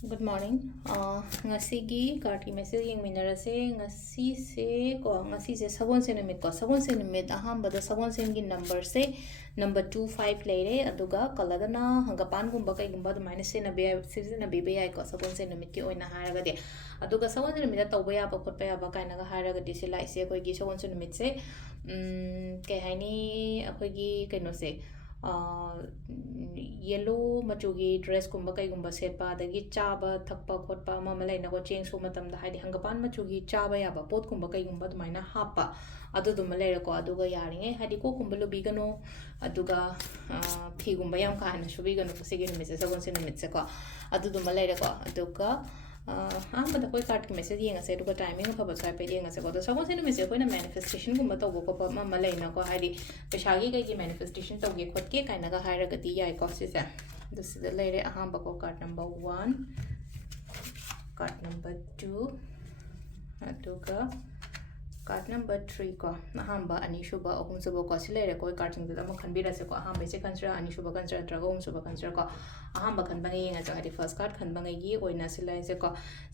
Good morning. Ngasigi karti message yung minarase ngasi se ko ngasi se sabon se numit ahambada sabon se gi number se number 25 leire aduga kaladana hangapan gumba kai gumba du minus se na be na be ko sabon se numit ki oina haraga de aduga sabon se numit tawba ya ba khotpa ya ba kai na ga haraga de se lai se koi gi sabon se numit se ke haini akoi gi kaino se yellow machugi dress kumba kai gumba setpa dagi chaba thakpa khotpa ama malai na ko cheng su matam da haidi hangapan machugi chaba ya ba pot kumba kai gumba dumaina hapa adu dum malai ko aduga yaringe haidi ko kumba lubi gano aduga phi gumba yam ka na shubi gano sigi ni message sabon se ni ko adu dum malai ko aduga ahambada koi card ki message yenga se duga timing of ba sai pe yenga se ko to sabon se ni message ko na manifestation gumba to ko pa ma malai na ko haidi peshagi kai ki manifestation to ge khot ke kai na ga haira ga ti yai ko se sa this is the later ahamba ko card number 1 card number 2 aduga card number 3 ko ahamba ani shuba ahum suba ko silere ko card sing da ma khanbira se ko ahamba se consider ani shuba consider trago ahum suba consider ko ahamba khan bangai yenga cha hadi first card khan bangai gi oina silai se ko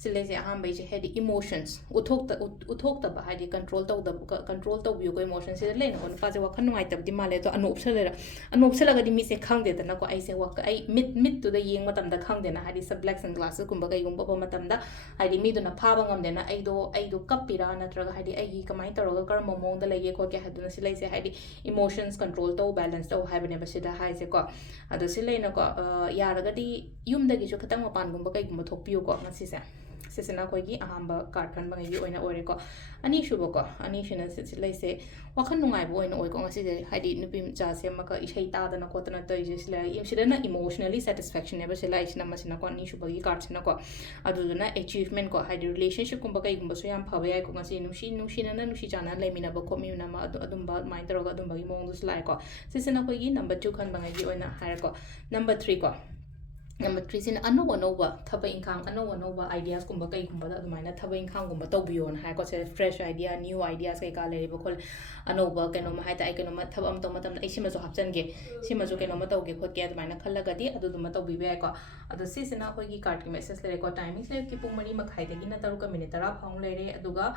silai se ahamba je head emotions uthok ta ba hadi control to biu ko emotions se le na ko pa je wakhan ngai tab di male to anop sela ga di mi se khang de ta na ko ai se wak ai mit to da yeng matam da khang de na hadi sub black sunglasses kumba kai gumba ba matam da hadi mi do na phaba ngam de na ai do kapira na traga hadi ai kamai toroga karma mong da lege ko ke haduna silai se haidi emotions control to balance to haibane basida haise ko ado silai na ko yaraga di yum da gi jo khatang mapan gumba kai gumba thokpiu ko ngasi se sesena ko gi ahamba card khan bangai gi oina ore ko ani shubo ko ani shina silai se wakhan nungai bo oina oi ko ngasi se haidi nupim cha se maka isai ta da na ko tana to je silai im sida na emotionally satisfaction ne ba silai isna masina ko ani shubo gi card sina ko adu na achievement ko haidi relationship gumba kai gumba so yam phaba yai ko ngasi nushi na nushi chana lemina ba ko mi na ma adumba mind ro ga adumba gi mong dus lai ko sesena ko gi number 2 khan bangai gi oina hair ko number 3 ko number 3 sin anova thaba inkang anova ideas kumba kai kumba da maina thaba inkang kumba to bion ha ko se fresh idea new ideas kai ka le ba khol anova keno ma haita ai keno ma thaba am to matam ai sima jo hapchan ge sima jo keno ma to ge khot ke maina khalla ga di adu dum to bi ba ko adu si sina ko gi card ki message le ko timing le ki pung mari ma khai de gi na taru ka minute tara phang le re aduga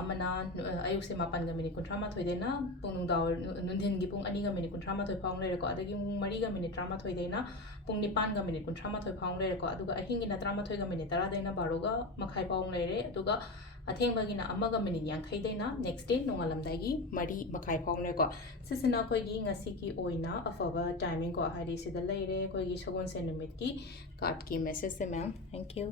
amana ayuk se mapan ga minute kuntra ma thoi de na pung da nundhin gi pung ani ga minute kuntra ma thoi phang le re ko adagi mari ga minute trama thoi de na pung nipan ga minute kuntra ma thoi phang le re ko aduga ahingi na trama thoi ga minute tara de na baro ga makhai phang le re aduga atheng bagi na amaga minute yang khai de na next day nongalam dai gi mari makhai phang le ko sisina koi gi ngasi ki oina afaba timing ko hari sida le re koi gi sagon se numit ki card ki message se ma'am thank you